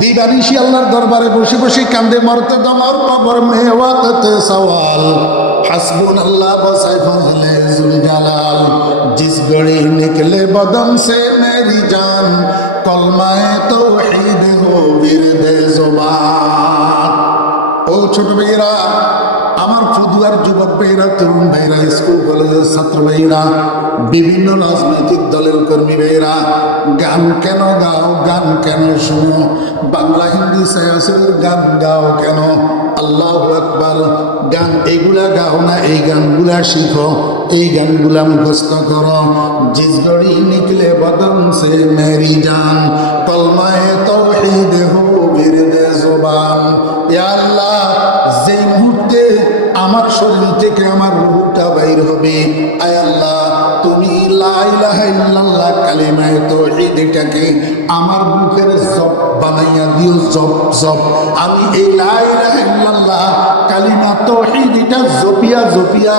দিবানিশি আল্লাহর দরবারে বসে বসে কান্দে মরতে দমার কবর মে ওয়াক্ত সওয়াল হাসবুনাল্লাহ व सैफुल जुल जलाल जिस घड़ी निकले बदन से मेरी जान कलमाए तौहीद हो विरदे जुबान। ও ছোট ভাইরা, আমার ফদুয়ার যুবক ভাইরা, তরুণ ভাইরা, স্কুল কলেজের ছাত্র ভাইরা, বিভিন্ন রাজনৈতিক দলের কর্মী ভাইরা, গান কেন গাও, গান কেন শুনো, বাংলা হিন্দি সায়াসের গান গাও কেন? আল্লাহু আকবার। গান এগুলা গাও না, এই গানগুলা শিখো, এই গানগুলা মুখস্থ করো। জিস ঘড়ি নিকলে বদন সে মেরি জান কলমায়ে তাওহীদ হো বিরদে জুবান। ইয়া আল্লাহ, যেই মুহূর্তে আমার শরীর থেকে আমার রূহটা বাইর হবে, আয় আল্লাহ তুমি লা ইলাহা ইল্লাল্লাহ কালিমায়ে তাওহীদ এটাকে আমার মুখের জপ বানাইয়া দিও, জপ জপ। আমি এই লা ইলাহা ইল্লাল্লাহ কালিমা তাওহীদ এটা জপিয়া জপিয়া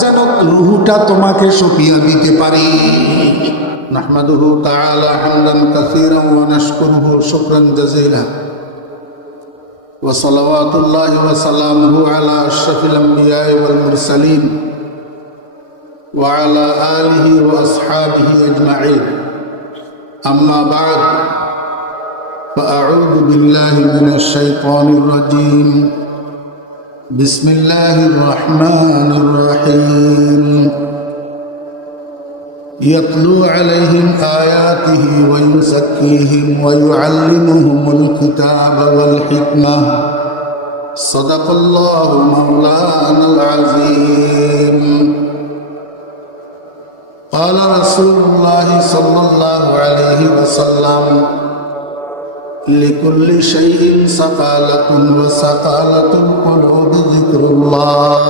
যেন রূহটা তোমাকে সঁপিয়া দিতে পারি। নাহমাদুহু তাআলা হামদান কাসীরান ওয়া নাশকুরুহু শুকরান জাযীলা وصلوات الله وسلامه على أشرف الأنبياء والمرسلين وعلى آله وأصحابه أجمعين. أما بعد، فأعوذ بالله من الشيطان الرجيم. بسم الله الرحمن الرحيم. يتلو عليهم آياته ويزكيهم ويعلمهم الكتاب والحكمة. صدق الله مولانا العظيم. قال رسول الله صلى الله عليه وسلم: لكل شيء سقالة وسقالة القلوب ذكر الله.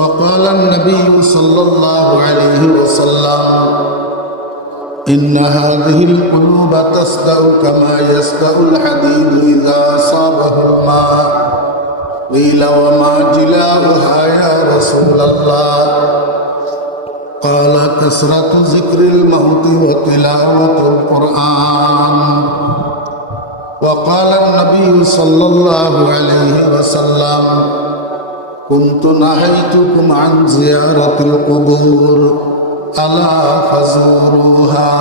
وقال النبي صلى الله عليه وسلم: إن هذه القلوب تصدأ كما يصدأ الحديد إذا أصابه الماء. قيل: وما جلاؤها يا رسول الله؟ قال: كثرة ذكر الموت وتلاوة القرآن. وقال النبي صلى الله عليه وسلم: كنت نهيتكم عن زيارة القبور ألا فزوروها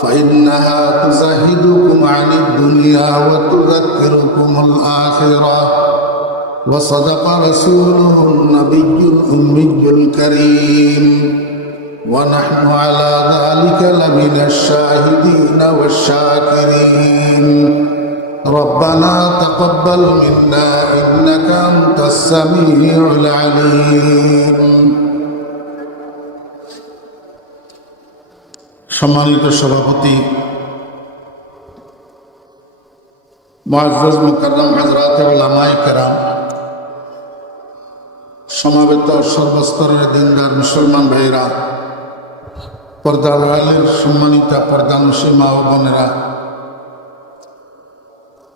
فإنها تزهدكم عن الدنيا وتذكركم الآخرة. وصدق رسوله النبي الأمي الكريم، ونحن على ذلك لمن الشاهدين والشاكرين. ربنا تقبل منا إنك أنت السميع العليم. সম্মানিত সভাপতি, মুআজ্জাজ মুকাররম হযরত উলামায়ে কেরাম, সমাবেত সর্বস্তরের দিনদার মুসলমান ভাইরা, পর্দার আড়ালের সম্মানিতা পর্দানশী মা ও বোনেরা,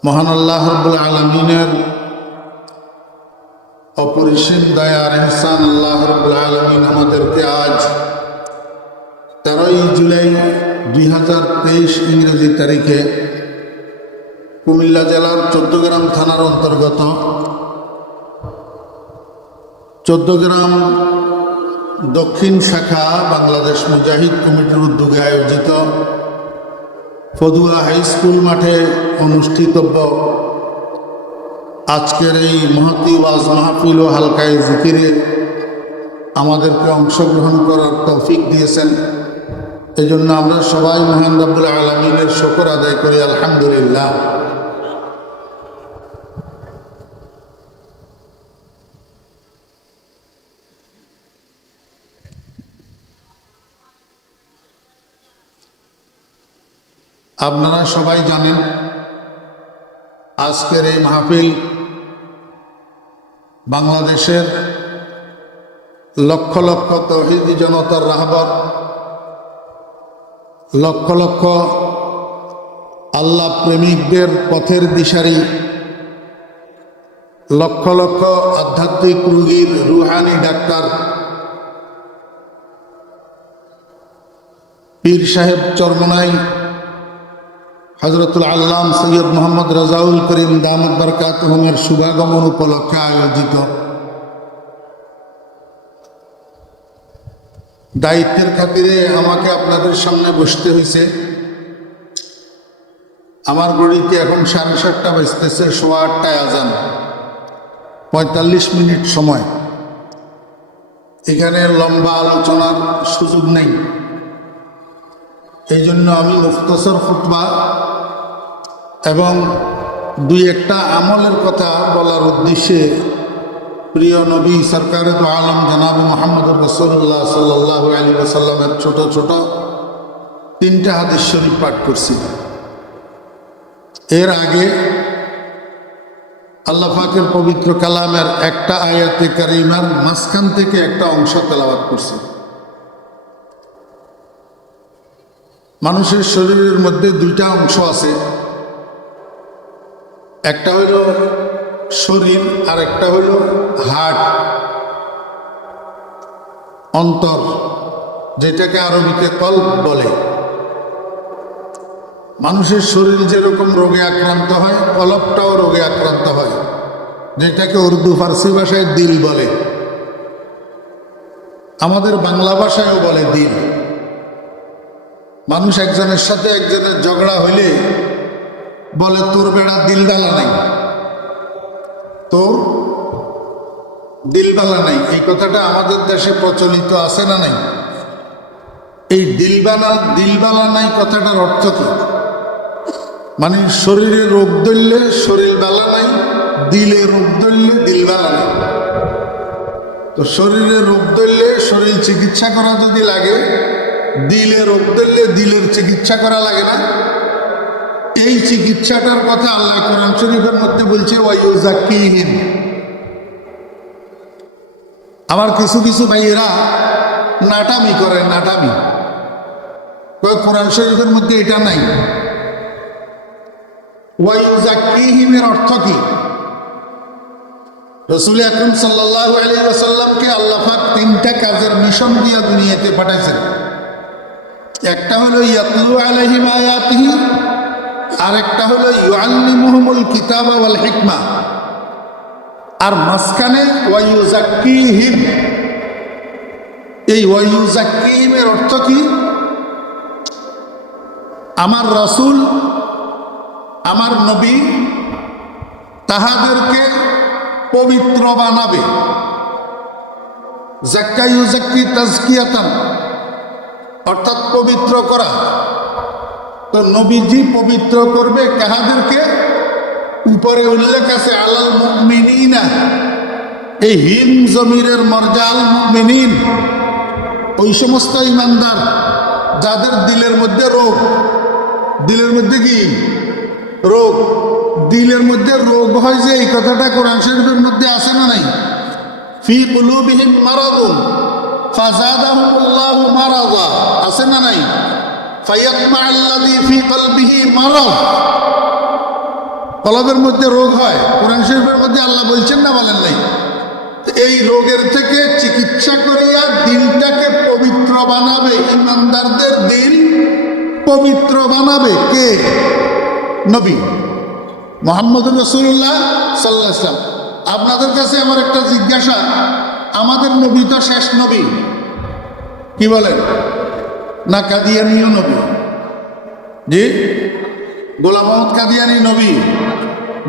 মহান আল্লাহ রাব্বুল আলামিনের অপরিসীম দয়ার ইহসান আল্লাহ রাব্বুল আলামিন আমাদেরকে আজ 13 জুলাই 2023 ইংরেজি তারিখে কুমিল্লা জেলার চৌদ্দগ্রাম থানার অন্তর্গত চৌদ্দগ্রাম দক্ষিণ শাখা বাংলাদেশ মুজাহিদ কমিটির উদ্যোগে আয়োজিত ফদুয়া হাই স্কুল মাঠে অনুষ্ঠিতব্য আজকের এই মহতী ওয়াজ মাহফিল ও হালকায়ে জিকিরে আমাদেরকে অংশগ্রহণ করার তৌফিক দিয়েছেন। এই জন্য আমরা সবাই মহান রব্বুল আলামিনের শুকর আদায় করি, আলহামদুলিল্লাহ। আপনারা সবাই জানেন আজকের এই মাহফিল বাংলাদেশের লক্ষ লক্ষ তৌহিদি জনতার রাহবর, লক্ষ লক্ষ আল্লাহ প্রেমিকদের পথের দিশারি, লক্ষ লক্ষ আধ্যাত্মিক রোগীর রুহানি ডাক্তার পীর সাহেব চরমনাই হযরতুল আল্লাম সৈয়দ মোহাম্মদ রাজাউল করিম দামাত বরকাতুহুমের শুভাগমন উপলক্ষে আয়োজিত দায়িত্বের খাতিরে আমাকে আপনাদের সামনে বসতে হয়েছে। আমার ঘড়িতে এখন 7:30 বাজতেছে, 8:15 আজান, 45 মিনিট সময়। এখানে লম্বা আলোচনার সুযোগ নেই, এই জন্য আমি মুখতসর খুতবা এবং দুই একটা আমলের কথা বলার উদ্দেশ্যে প্রিয় নবী সরকারে তো আলম জনাব মুহাম্মদুর রাসূলুল্লাহ সাল্লাল্লাহু আলাইহি ওয়াসাল্লামের ছোট ছোট 3টা হাদিস শরীফ পাঠ করছি। এর আগে আল্লাহ পাকের পবিত্র কালামের একটা আয়াতে কারিমার মাঝখান থেকে একটা অংশ তেলাওয়াত করছি। মানুষের শরীরের মধ্যে 2টা অংশ আছে, একটা হইল শরীর আর একটা হইল হার্ট, অন্তর, যেটাকে আরবিতে কলব বলে। মানুষের শরীর যেরকম রোগে আক্রান্ত হয়, কলবটাও রোগে আক্রান্ত হয়, যেটাকে উর্দু ফার্সি ভাষায় দিল বলে, আমাদের বাংলা ভাষায়ও বলে দিল। মানুষ একজনের সাথে একজনের ঝগড়া হইলে বলে তোর বেড়া দিলবালা নাই, তোর দিলবালা নাই। এই কথাটা আমাদের দেশে প্রচলিত আছে না নাই? এই দিলবালা নাই কথাটার অর্থ কি? মানে শরীরে রোগ ধরলে শরীর বালা নাই, দিলে রোগ ধরলে দিলবালা নাই। তো শরীরে রোগ ধরলে শরীর চিকিৎসা করা যদি লাগে, দিলে রোগ ধরলে দিলের চিকিৎসা করা লাগে না? এই চিকিৎসাটার কথা আল্লাহ কোরআন শরীফের মধ্যে বলছে ওয়ায়ুযাক্কিহিম। আমার কিছু কিছু ভাইয়েরা নাটামি করে, নাটামি কোরআন শরীফের মধ্যে এটা নাই। ওয়ায়ুযাক্কিহিমের অর্থ কি? রাসূল আকরাম সাল্লাল্লাহু আলাইহি ওয়াসাল্লামকে আল্লাহ পাক 3টা কাজের মিশন দিয়ে দুনিয়াতে পাঠাইছেন। একটা হলো ইয়াতলু আলাইহিম আয়াতিহি, আর একটা হলো ইউআল্লিমুহুমুল কিতাবা ওয়াল হিকমা, আর মাঝখানে ওয়ায়ুযাক্কিহিম। এই ওয়ায়ুযাক্কিহিমের অর্থ কি? আমার রাসূল, আমার নবী তাহাদেরকে পবিত্র বানাবে। যাক্কা ইউযাক্কি তাজকিয়াতান, অর্থাৎ পবিত্র করা। তো নবীজি পবিত্র করবে কাহাদেরকে? উপরে উল্লেখ আছে আলাল মুমিনিনা, এই হিম জমিরের মর্যাল মুমিনিন, ওই সমস্ত ইমানদার যাদের দিলের মধ্যে রোগ। দিলের মধ্যে কি রোগ? দিলের মধ্যে রোগ হয় যে, এই কথাটা কোরআন শরীফের মধ্যে আছে না নাই? ফি কুলুবিহিম মারাদুন ফাযাদাহুমুল্লাহু মারাদা, আছে না নাই? ফায়াতমাআল্লাযী ফি কলবিহি মারাদ, কলবের মধ্যে রোগ হয়। কোরআন শরীফের মধ্যে আল্লাহ বলছেন না বলেন নাই? এই রোগের থেকে চিকিৎসা করিয়া দিলটাকে পবিত্র বানাবে, ইমানদারদের দিল পবিত্র বানাবে কে? নবী মুহাম্মদুর রাসূলুল্লাহ সাল্লাল্লাহু আলাইহি ওয়াসাল্লাম। আপনাদের কাছে আমার একটা জিজ্ঞাসা, আমাদের নবী তো শেষ নবী, কি বলেন? না কাদিয়ানীয় নবী? জি, গোলাম আহমদ কাদিয়ানী নবী।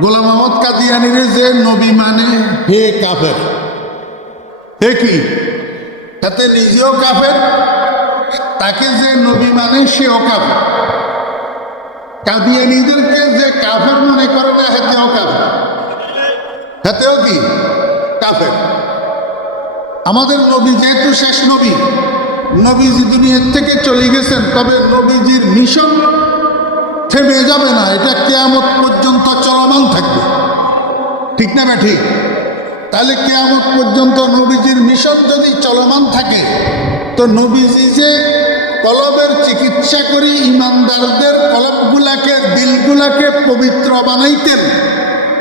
গোলাম আহমদ কাদিয়ানীর যে নবী মানে হে কাফের, হে কি? তাতে নিজেও কাফের, তাকে যে নবী মানে সেও কাফের। কাদিয়ানীদেরকে যে কাফের মনে করে না, হেতেও কাফের, হেতেও কি কাফের। আমাদের নবী যেহেতু শেষ নবী, নবীজি দুনিয়ার থেকে চলে গেছেন, তবে নবীজির মিশন থেমে যাবে না, এটা কিয়ামত পর্যন্ত চলমান থাকবে, ঠিক না? ঠিক। তাহলে কিয়ামত পর্যন্ত নবীজির মিশন যদি চলমান থাকে, তো নবীজি যে কলবের চিকিৎসা করি ইমানদারদের কলবগুলাকে, দিলগুলাকে পবিত্র বানাইতেন,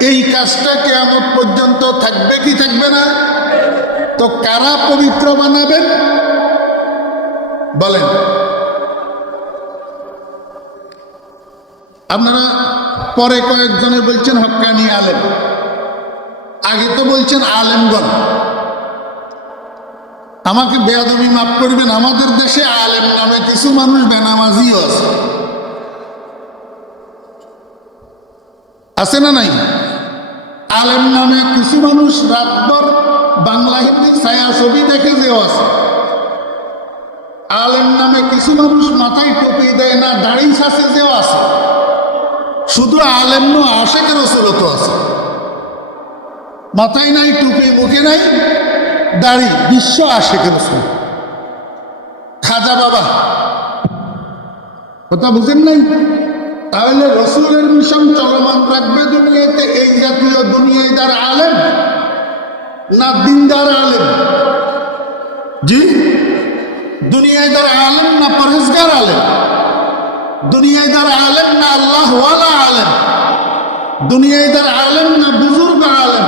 এই কাজটা কিয়ামত পর্যন্ত থাকবে কি থাকবে না? তো কারা পবিত্র বানাবেন বলেন? আপনারা পরে কয়েকজনে বলছেন হক্কানি আলেম, আগে তো বলছেন আলেমগণ। আমাকে বেয়াদবি মাফ করবেন, আমাদের দেশে আলেম নামে কিছু মানুষ বেনামাজিও আছে, আছে না নাই? আলেম নামে কিছু মানুষ রাতভর বাংলা হিন্দি ছায়া ছবি দেখে যেও আছে। আলেম নামে কিছু মানুষ মাথায় টুপি দেয় না, দাড়ি ছাঁচে যেও আছে। শুধু আলেম নয়, আশেকের রসুলও আছে, মাথায় নাই টুপি, মুখে নাই দাড়ি, বিশ্ব আশেকের রসুল। খাজা বাবা, কথা বুঝেন নাই? তাহলে রসুলের মিশন চলমান রাখবে দুনিয়াতে এই জাতীয় দুনিয়াদার আলেম না দিনদার আলেম? জি, দুনিয়াদার আলেম না পরহেজগার আলেম? দুনিয়াদার আলেম না আল্লাহ ওয়ালা আলেম? দুনিয়াদার আলেম না বুজুর্গ আলেম?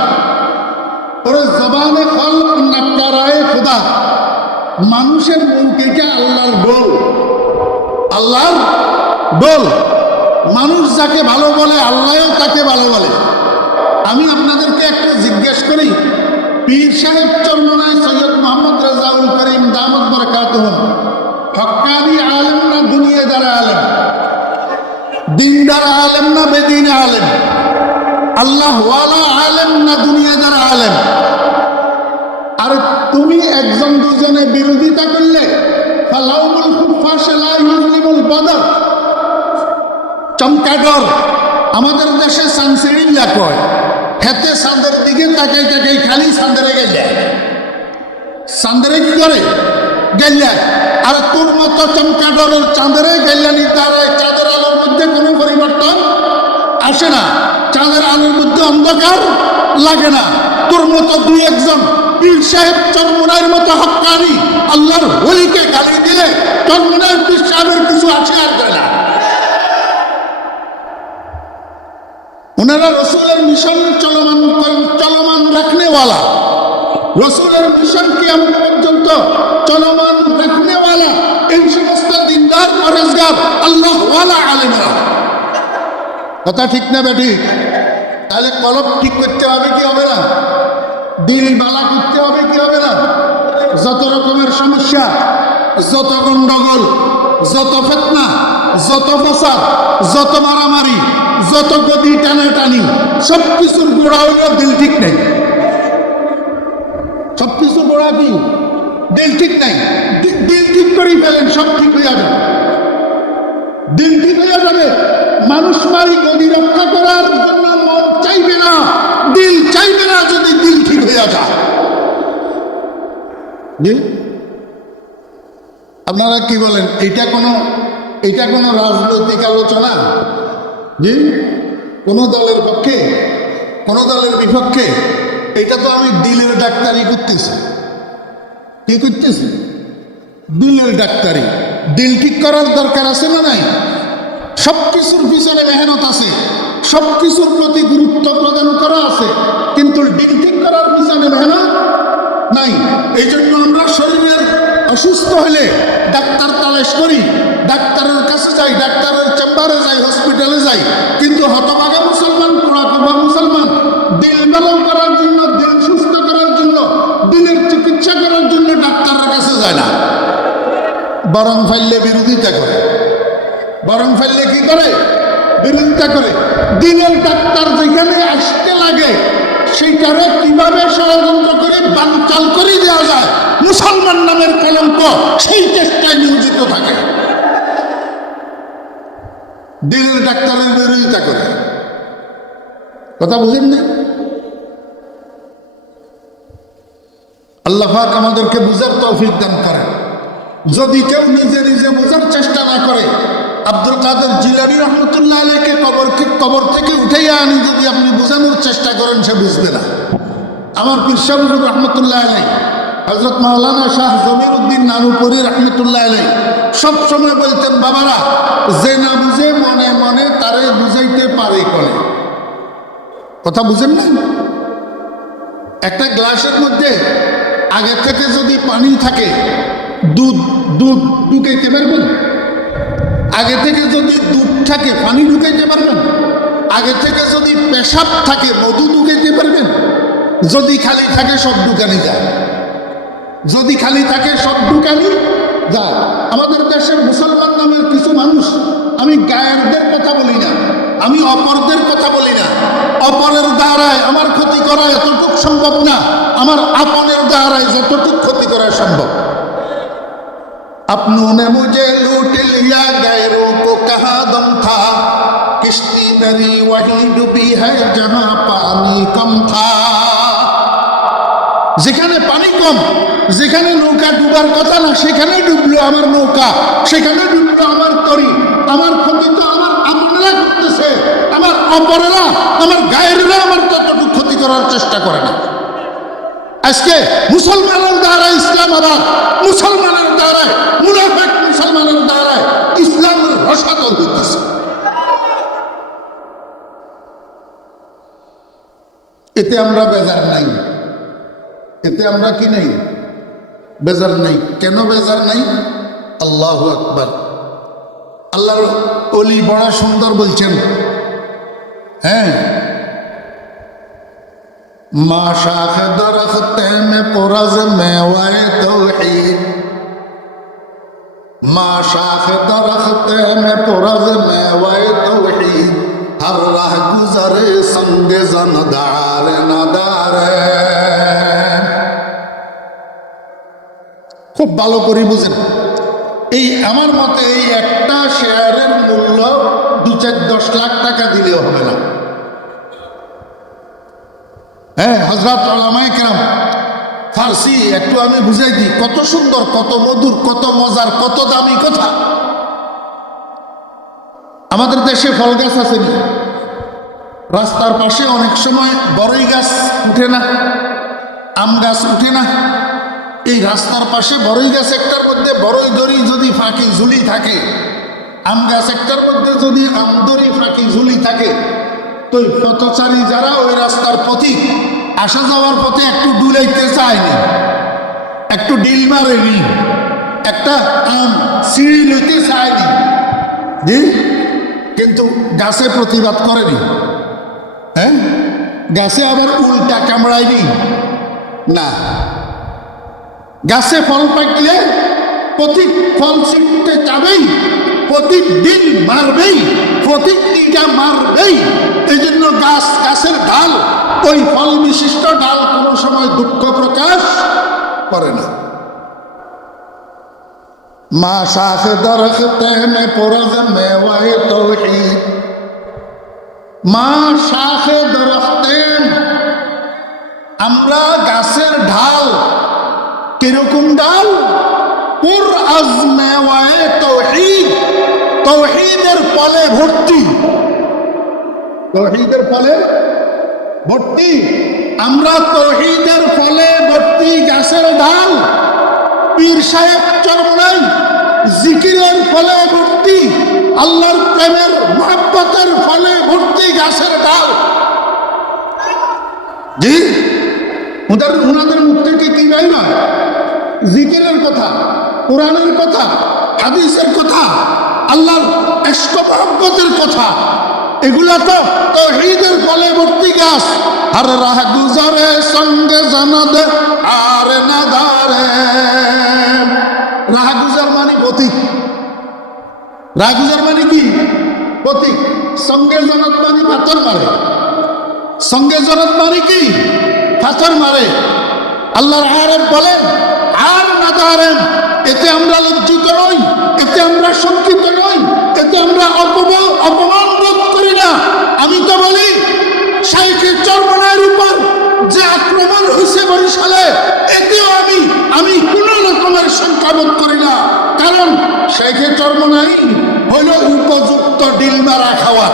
ওরে জবানে খলক না করায়ে খুদা? মানুষের মুখে আল্লাহর বল, আল্লাহর বল। মানুষ যাকে ভালো বলে আল্লাহও তাকে ভালো বলে। আমি আপনাদেরকে একটা জিজ্ঞেস করি, পীর সাহেব চরমনায় সৈয়দ মোহাম্মদ রেজাউল করিম দামত বরকাতুহুম হক্কানি আলেম না দুনিয়াদার আলেম? দিনদার আলেম না বেদিন আলেম? আল্লাহ ওয়ালা আলেম না দুনিয়াদার আলেম? আর তুমি একজন দুজনে বিরোধিতা করলে ফালাউমুল খুফাশ লা ইউজলিমুল বাদর, চমকাডর আমাদের দেশে সানসিরিল্লা কয়, হেতে চাঁদের দিকে তাকাই তাকাই খালি চাঁদরে গেলে, চাঁদরে কি করে গেলে। আর তোর মতো চমকাডরের চাঁদরে গেলানি, তার চাঁদের আলোর মধ্যে কোনো পরিবর্তন আসে না, চাঁদের আলোর মধ্যে অন্ধকার লাগে না। তোর মতো দুই একজন পীর সাহেব চরমুনাইয়ের মতো হক্কানি আল্লাহর ওলিকে গালি দিলে চরমুনাইয়ের পীর সাহেবের কিছু আছে আর করে না। ওনারা রসুলের মিশন চলমান রাখনেওয়ালা, রসুলের মিশন কিয়ামত পর্যন্ত চলমান রাখনেওয়ালা এই সমস্ত দিনদার পরহেজগার আল্লাহ ওয়ালা আলেমরা। কথা ঠিক না বেটি? তাহলে কলব ঠিক করতে হবে কি হবে না? দিল বালা করতে হবে কি হবে না? যত রকমের সমস্যা, যত গন্ডগোল, যত ফিতনা, যত ফাসাদ, যত মারামারি, যত গদি টানাটানি, সবকিছুর গোড়া হইল দিল ঠিক নেই। সবকিছুর গোড়া কি? দিল ঠিক নাই। দিল ঠিক করেই ফেলেন, সব ঠিক হয়ে যাবে। দিল ঠিক হয়ে যাবে। মানুষ মারি গদি রক্ষা করার জন্য মন চাইবে না, দিল চাইবে না, যদি দিল ঠিক হয়ে যায়। আপনারা কি বলেন? এটা কোনো রাজনৈতিক আলোচনা? জি, কোন দলের পক্ষে, কোন দলের বিপক্ষে? এটা তো আমি দিলের ডাক্তারি করতেছি। কি করতেছি? দিলের ডাক্তারি। দিল ঠিক করার দরকার আছে না নাই? সবকিছুর পিছনে মেহনত আছে, সবকিছুর প্রতি গুরুত্ব প্রদান করা আছে, কিন্তু দিল ঠিক করার পিছনে মেহনত নাই। এই জন্য আমরা শরীরের অসুস্থ হলে ডাক্তার তালাশ করি, ডাক্তারের কাছে যাই, ডাক্তারের চেম্বারে যাই, হসপিটালে যাই, কিন্তু হতভাগা মুসলমান, পোড়াকোবা মুসলমান দিল ভালো করার জন্য, দিল সুস্থ করার জন্য, দিলের চিকিৎসা করার জন্য ডাক্তারের কাছে যায় না, বরং ফাইলে বিরোধিতা করে। বরং ফাইলে কি করে? বিরোধিতা করে। দিনের ডাক্তার যেখানে আসতে লাগে সেইটারে কিভাবে ষড়যন্ত্র করে বানচাল করে দেওয়া যায়, মুসলমান নামের কলঙ্ক, সেই চেষ্টায় নিয়োজিত থাকে। দিনের ডাক্তারের বিরোধিতা করে। কথা বুঝেন না? আল্লাহ পাক আমাদেরকে বুঝার তৌফিক দান করেন। যদি কেউ নিজে নিজে বোঝার চেষ্টা না করে, আব্দুল কাদের জিলানী রহমতুল্লাহ আলাইকে কবর থেকে উঠাইয়া আনি যদি আপনি বোঝানোর চেষ্টা করেন, সে বুঝবে না। আমার পীর সাহেব রহমতুল্লাহ আলাই, হযরত মাওলানা শাহ জমির উদ্দিন নানুপুরি রহমতুল্লাহ আলাই সবসময় বলতেন, বাবারা, যে না বুঝে মনে মনে তারে বুঝাইতে পারে করে। কথা বুঝেন না? একটা গ্লাসের মধ্যে আগে থেকে যদি পানি থাকে, দুধ ঢুকাইতে পারবেন? আগে থেকে যদি দুধ থাকে পানি ঢুকাইতে পারবেন? আগে থেকে যদি পেশাব থাকে মধু ঢুকাইতে পারবেন? যদি খালি থাকে সব ঢুকানি যায়, যদি খালি থাকে সব ঢুকানি যায়। আমাদের দেশের মুসলমান নামের কিছু মানুষ, আমি গায়েরদের কথা বলি না, আমি অপরদের কথা বলি না, অপরের দ্বারায় আমার ক্ষতি করা এতটুকু সম্ভব না, আমার আপনের দ্বারায় যতটুকু ক্ষতি করা সম্ভব। अपनों ने मुझे लूट लिया, गैरों को कहा दम था, किश्ती मेरी वहीं डूबी है जहां पानी कम था। যেখানে পানি কম, যেখানে নৌকা ডুবার কথা না সেখানে ডুবলো আমার নৌকা, সেখানে ডুবলো আমার তরি। আমার ক্ষতি তো আমার আপনারা করতেছে, আমার অপরেরা, আমার গায়েররা আমার ততটুকু ক্ষতি করার চেষ্টা করে না। আজকে মুসলমানের দ্বারা ইসলামাবাদ, মুসলমানের দ্বারা মুনাফিক, মুসলমানের দ্বারা ইসলামের রসাতল হইতেছে। এতে আমরা বেজার নাই, এতে আমরা কি নেই? বেজার নাই। কেন বেজার নাই? আল্লাহু আকবার। আল্লাহর ওলি বড় সুন্দর বলছেন, হ্যাঁ, মা শাখ দরখতে মে পুরজ মেওয়ায়ে তৌহিদ, মা শাখ দরখতে মে পুরজ মেওয়ায়ে তৌহিদ, হর রাহ গুজরে সঙ্গে জনদার নাদারে। খুব ভালো করে বুঝেন, এই আমার মতে এই একটা শেয়ারের মূল্য 2-10 লাখ টাকা দিলেও হবে না। হ্যাঁ, হযরত উলামায়ে কেরাম, ফার্সি একটু আমি বুঝাই দিই, কত সুন্দর, কত মধুর, কত মজার, কত দামি কথা। আমাদের দেশে ফল গাছ আছে, রাস্তার পাশে অনেক সময় বড়ই গাছ উঠে না, আম গাছ উঠে না। এই রাস্তার পাশে বড়ই গাছ একটার মধ্যে বড়ই দড়ি যদি ফাঁকি ঝুলি থাকে, আম গাছ একটার মধ্যে যদি আম দড়ি ফাঁকি ঝুলি থাকে, তো পথচারী যারা ওই রাস্তার পথিক আসা যাওয়ার পথে একটু ডুলাইতে চায়নি, একটু ডিল মারেনি, একটা আম সিঁড়ি লইতে চায়নি, জি, কিন্তু গাছে প্রতিবাদ করেনি। হ্যাঁ, গাছে আবার উল্টা কামড়ায়নি না। গাছে ফল পাকলে প্রতি ফল ছিটতে যাবেই, প্রতি দিন মারবেই, প্রতি টিকা মারবেই। এই জন্য গাছের ডাল, ওই ফল বিশিষ্ট ডাল কোনো সময় দুঃখ প্রকাশ করে না। মা শাখ দরখতে মে পুরজ মেওয়ায়ে তৌহিদ, মা শাখে দরখতে, আমরা গাছের ঢাল। কিরকম ডাল? পুরআজ মেওয়ায়ে তৌহিদ, তৌহিদের ফলে ভর্তি, তৌহিদের ফলে ভর্তি। আমরা তৌহিদের ফলে ভর্তি গাছের ঢাল। পীর সাহেব চরমনাই জিকিরের ফলে ভর্তি, আল্লাহর প্রেমের মহব্বতের ফলে ভর্তি গাছের ডাল। জি, উনাদের মুখ থেকে কি নাই না? জিকিরের কথা, কোরআনের কথা, হাদিসের কথা, আল্লাহর ইশক মহব্বতের কথা, এগুলা তো তাওহীদের ফলে ভর্তি গাছ। হর রাহ গুজরে সঙ্গে জানাদ আর নাদারে। রাহ গুজর মানে প্রতীক, রাহ গুজর মানে কি? প্রতীক। সঙ্গে জানাদ মানে পাথর মারে, সঙ্গে জানাদ মানে কি? পাথর মারে। আল্লাহর আরেফ বলেন আর নাদারেন, এতে আমরা লজ্জিত নই, এতে আমরা শঙ্কিত নই, এতে আমরা অপমান বোধ করি না। আমি তো বলি শাইখে চরমনাইয়ের উপর যে আক্রমণ হয়েছে বরিশালে, এতেও আমি কোন রকমের শঙ্কা বোধ করি না। কারণ শাইখে চরমনাই হইল উপযুক্ত ডিল মারা খাওয়া।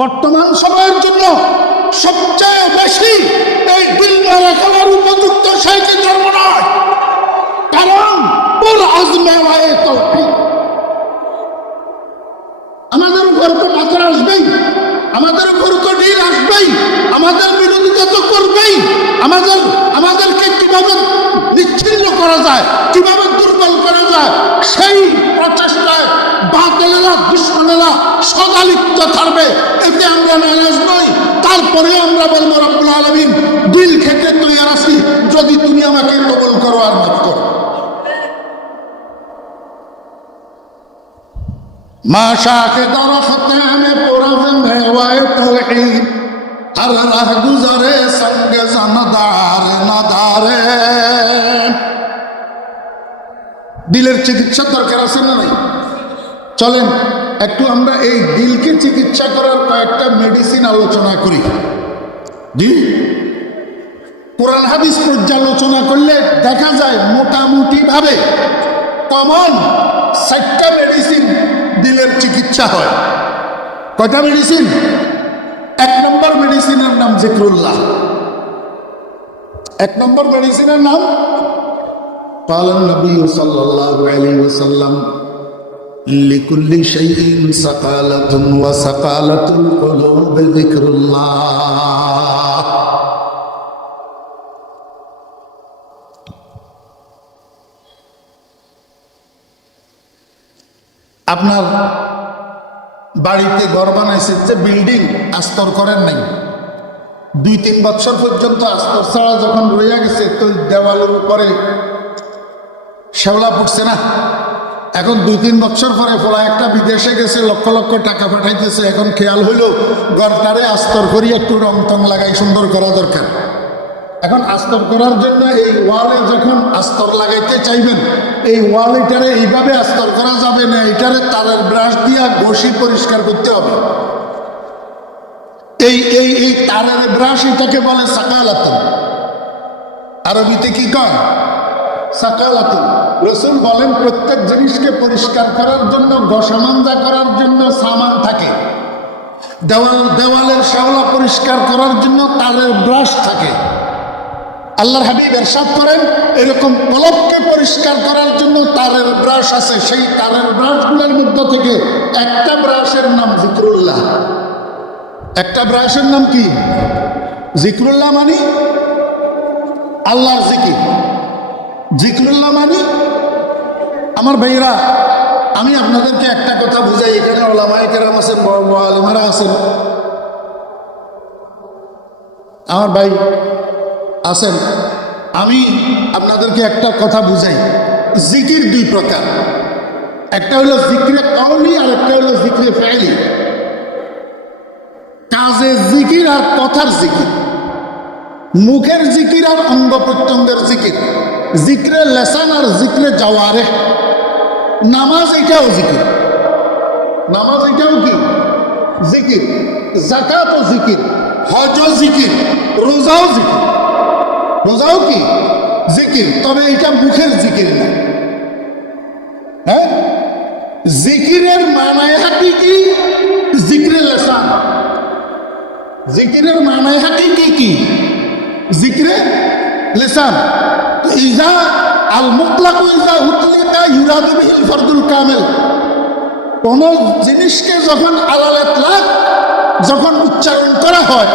বর্তমান সময়ের জন্য সবচেয়ে বেশি এই ডিল মারা খাওয়ার উপযুক্ত শাইখে চরমনাই। কারণ পুরআজ মেওয়ায়ে তৌহিদ। আমাদের উপর তো পাথর আসবেই, আমাদের উপর তো ডিল আসবেই, আমাদের বিরোধিতা তো করবেই। আমাদেরকে কিভাবে নিচ্ছিন্ন করা যায়, কিভাবে দুর্বল করা যায়, সেই প্রচেষ্টায় বাতিলেরা, দুশমনেরা সদা লিপ্ত থাকবে। এতে আমরা নারাজ নই, তারপরে আমরা বলবো রব্বুল আলামিন দিল খেতে তৈরি আছি, যদি তুমি আমাকে কবুল করো আর মাফ করো। माशा के दरख्त में पुरज़ मेवाए तौहीद, हर राह गुज़रे संग ज़नदार नदारे। দিলের চিকিৎসা দরকার আছে না নাই? চলেন একটু আমরা এই দিলকে চিকিৎসা করার কয়েকটা মেডিসিন আলোচনা করি। দিল কোরআন হাদিস পর্যালোচনা করলে দেখা যায় মোটামুটি ভাবে কমন 4টা মেডিসিন দিলের চিকিৎসা হয়। কয়টা মেডিসিন? 1 নম্বর মেডিসিনের নাম জিক্রুল্লাহ। 1 নম্বর মেডিসিনের নাম قال النبي صلى الله عليه وسلم لكل شيء سقالة وسقالة القلوب ذكر الله। আপনার বাড়িতে ঘর বানাইছে, যে বিল্ডিং আস্তর করেন নাই, 2-3 বছর পর্যন্ত আস্তর ছাড়া যখন রইয়া গেছে, তো দেওয়ালের উপরে শ্যাওলা পড়ছে না। এখন 2-3 বছর পরে ফলা একটা বিদেশে গেছে, লক্ষ লক্ষ টাকা পাঠাইতেছে, এখন খেয়াল হইল ঘরটারে আস্তর করি একটু রং টং লাগাই সুন্দর করা দরকার। এখন আস্তর করার জন্য এই ওয়ালে যখন আস্তর লাগাইতে চাইবেন, এই ওয়াল এটারে এইভাবে আস্তর করা যাবে না, এটারে তারের ব্রাশ দিয়া ঘষি পরিষ্কার করতে হবে। এই এই এই তারের ব্রাশ, এটাকে বলে সাকালাতুন। আরবিতে কি কয়? সাকালাতুন। রাসূল বলেন প্রত্যেক জিনিসকে পরিষ্কার করার জন্য, ঘষামাঞ্জা করার জন্য সামান থাকে। দেওয়ালের শ্যাওলা পরিষ্কার করার জন্য তারের ব্রাশ থাকে। আল্লাহর হাবিব ইরশাদ করেন এরকম কলবকে পরিষ্কার করার জন্য তারের ব্রাশ আছে। সেই তারের ব্রাশগুলোর মধ্যে থেকে একটা ব্রাশের নাম জিক্রুল্লাহ। একটা ব্রাশের নাম কি? জিক্রুল্লাহ। মানে আল্লাহর জিকির। জিক্রুল্লাহ মানে, আমার ভাইয়েরা, আমি আপনাদেরকে একটা কথা বুঝাই। এখানে ওলামায়ে কেরাম আছেন, বড় বড় আলেমারা আছেন, আমার ভাই আছেন। আমি আপনাদেরকে একটা কথা বুঝাই। জিকির 2 প্রকার, একটা হলো জিক্রে কাউলি আর একটা হলো জিক্রে ফাইলি। কাজে জিকির আর কথার জিকির, মুখের জিকির আর অঙ্গ প্রত্যঙ্গের জিকির, জিক্রে লেসান আর জিক্রে জাওয়ারে। নামাজ এটাও জিকির, নামাজ এটাও কি জিকির। যাকাতও জিকির, হজও জিকির, রোজাও জিকির। রোজাও কি জিকির, তবে এটা মুখের জিকির না। হ্যাঁ, জিকিরের মানায় হাকিকি জিক্রে লেসান, জিকিরের মানায় হাকিকি কি? জিক্রে লেসান। ইজা আল মুতলাক ইজা উতলিকা ইউরাদু বিহিল ফরদুল কামিল। কোন জিনিসকে যখন আলাল ইতলাক, যখন উচ্চারণ করা হয়,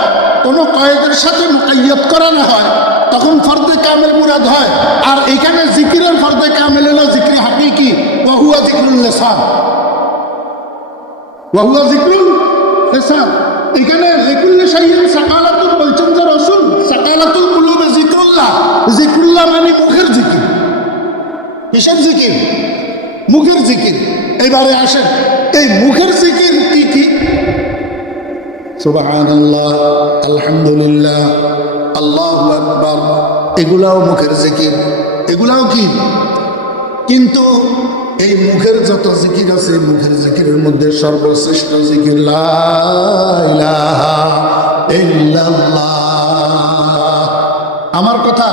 কোনো কয়েদের সাথে মুকাইয়াদ করা না হয়, তখন ফরদে কামেল মুরাদ হয়। আর এখানে জিকিরের ফরদে কামেল হলো জিক্রে হাকিকি, ওয়া হুয়া জিক্রুল লিসান, ওয়া হুয়া জিক্রুল লিসান। এখানে লিকুল্লি শাইইন সাকালাতুন বলছেন যে রাসূল, সাকালাতুল কুলুবে জিক্রুল্লাহ। জিক্রুল্লাহ মানে মুখের জিকির। কিসের জিকির? মুখের জিকির। এবারে আসেন এই মুখের জিকির কি কি? সুবহানাল্লাহ, আলহামদুলিল্লাহ, আল্লাহু আকবার, এগুলাও মুখের জিকির। এগুলাও কি? কিন্তু এই মুখের যত জিকির আছে, মুখের জিকিরের মধ্যে সর্বশ্রেষ্ঠ জিকির লা ইলাহা ইল্লাল্লাহ। আমার কথা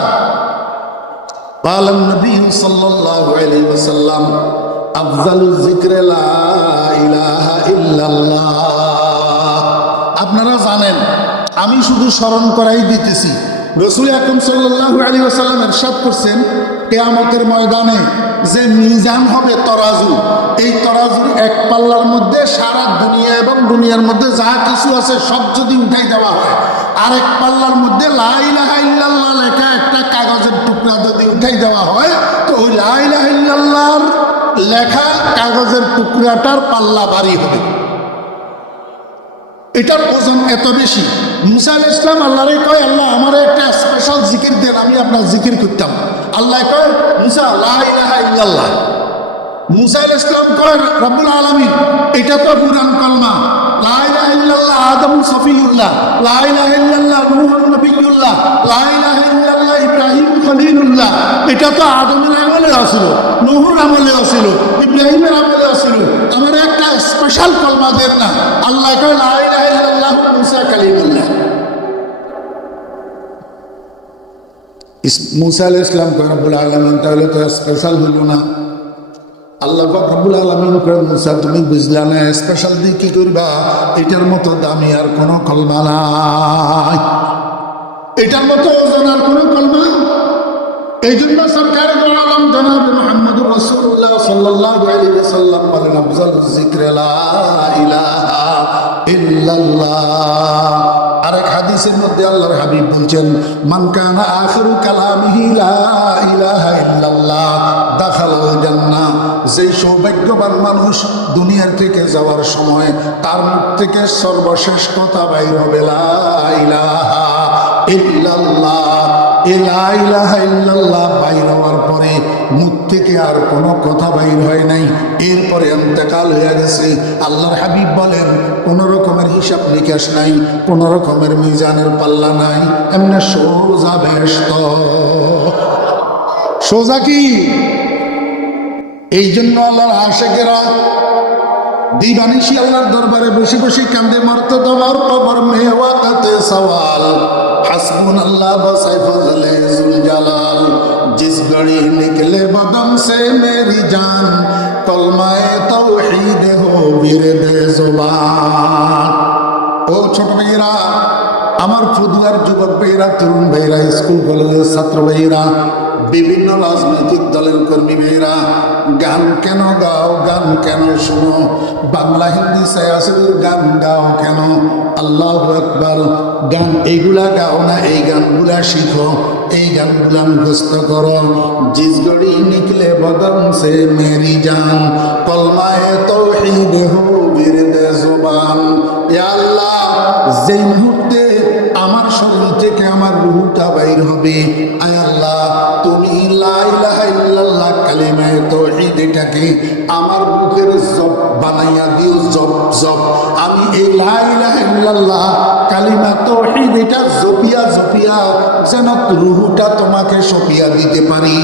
قال النبي صلى الله عليه وسلم أفضل الذكر لا إله إلا الله। আপনারা জানেন, আমি শুধু স্মরণ করাই দিতেছি। রাসূল আকরাম সাল্লাল্লাহু আলাইহি ওয়াসাল্লাম ইরশাদ করছেন, কিয়ামতের ময়দানে যে মিজান হবে, তরাজু, এই তরাজুর এক পাল্লার মধ্যে সারা দুনিয়া এবং দুনিয়ার মধ্যে যা কিছু আছে সব যদি উঠাই দেওয়া হয়, আরেক পাল্লার মধ্যে লা ইলাহা ইল্লাল্লাহ লেখা একটা কাগজের টুকরা যদি উঠাই দেওয়া হয়, তো ওই লা ইলাহা ইল্লাল্লাহর লেখা কাগজের টুকরাটার পাল্লা ভারী হবে, এটার ওজন এত বেশি। মুসা আলাইহিস সালাম আল্লাহরে কয়, আল্লাহ আমার একটা স্পেশাল জিকির দেন, আমি আপনার জিকির করতাম। আল্লাহ কয়, মুসা লা ইলাহা ইল্লাল্লাহ। মুসা আলাইহিস সালাম কয়, রব্বুল আলামিন এটা তো পুরান কালমা, লা ইলাহা ইল্লাল্লাহ আদম সফিউল্লাহ, লা ইলাহা ইল্লাল্লাহ নূহ নবিয়্যুল্লাহ, লা ইলাহা ইল্লাল্লাহ ইব্রাহিম খলিলুল্লাহ। এটা তো আদমের আমলে আসিল, নূহের আমলে আসিল, ইব্রাহিমের আমলে আসিল, আমার একটা স্পেশাল কলমা দেন না। আল্লাহ কয়, লা ইলাহা ইল্লাল্লাহ মুসা কালিমুল্লাহ। মুসা আলাইহিস সালাম কয়, রব্বুল আলামিন তাহলে তো স্পেশাল হইল না। আল্লাহ পাক রব্বুল আলামিন কয়, মুসা তুমি বুঝলা না, স্পেশাল দিয়ে কি করবা? এটার মতো দামি আর কোনো কলমা নাই, এটার মতো ওজন আর কোনো কলমা। এই জন্য সরকার আলম জনাব মুহাম্মদুর রাসূলুল্লাহ সাল্লাল্লাহু আলাইহি ওয়াসাল্লাম বলেন, আফজালুজ যিকরি লা ইলাহা ইল্লাল্লাহ। আরেক হাদিসের মধ্যে আল্লাহর হাবিব বলছেন, মান কানা আখিরু কালামিহি লা ইলাহা ইল্লাল্লাহ দাখালাল জান্নাহ। যেই সৌভাগ্যবান মানুষ দুনিয়ার থেকে যাওয়ার সময় তার মুখ থেকে সর্বশেষ কথা বাইর হবে লা ইলাহা ইল্লাল্লাহ। লা ইলাহা ইল্লাল্লাহ বাইর হওয়ার পরে মুখ থেকে আর কোনো কথা বাইর হয় নাই, এরপরে ইন্তেকাল হয়ে গেছে। আল্লাহর হাবিব বলেন, কোনো রকমের হিসাব নিকাশ নাই, কোনো রকমের মিজানের পাল্লা নাই, এমনি সোজা বেহেশত। সোজা কি? এই জন্য আল্লাহর আশিকেরা দিবানিশি আল্লাহর দরবারে বসে বসে কান্দে, মারতে তোমার কবর মে ওয়াকাতে সওয়াল হাসবুনাল্লাহ বসাইফুল জুল জালাল। जिस घड़ी निकले बदन से मेरी जान कलमाए तौहीद हो बिरदे जुबान। ও ছোট ভাইরা, আমার ফুদুয়ার যুবক ভাইরা, তরুণ ভাইরা, স্কুল কলেজের ছাত্র ভাইরা, বিভিন্ন রাজনৈতিক দলের কর্মী ভাইরা, গান কেন গাও, গান কেন শুনো, বাংলা হিন্দি সায়াসের গান গাও কেন? আল্লাহু আকবার। গান এইগুলা গাও না, এই গানগুলা শিখো, এই গানগুলা মুখস্থ করো। জিস গড়ি নিকলে বদন সে মেরি জান কলমায়ে তৌহিদ হো বিরদে জুবান। ইয়া আল্লাহ, যেই মুহূর্তে আমার শরীর থেকে আমার রূহটা বাইর হবে, আয় আল্লাহ তুমি লা ইলাহা ইল্লাল্লাহ কালিমায়ে তাওহীদ এটাকে আমার মুখের জব বানাইয়া দিও, জব জব। আমি এই লা ইলাহা ইল্লাল্লাহ কালিমা তাওহীদ এটা জপিয়া জপিয়া যেন রূহটা তোমাকে সপিয়া দিতে পারি।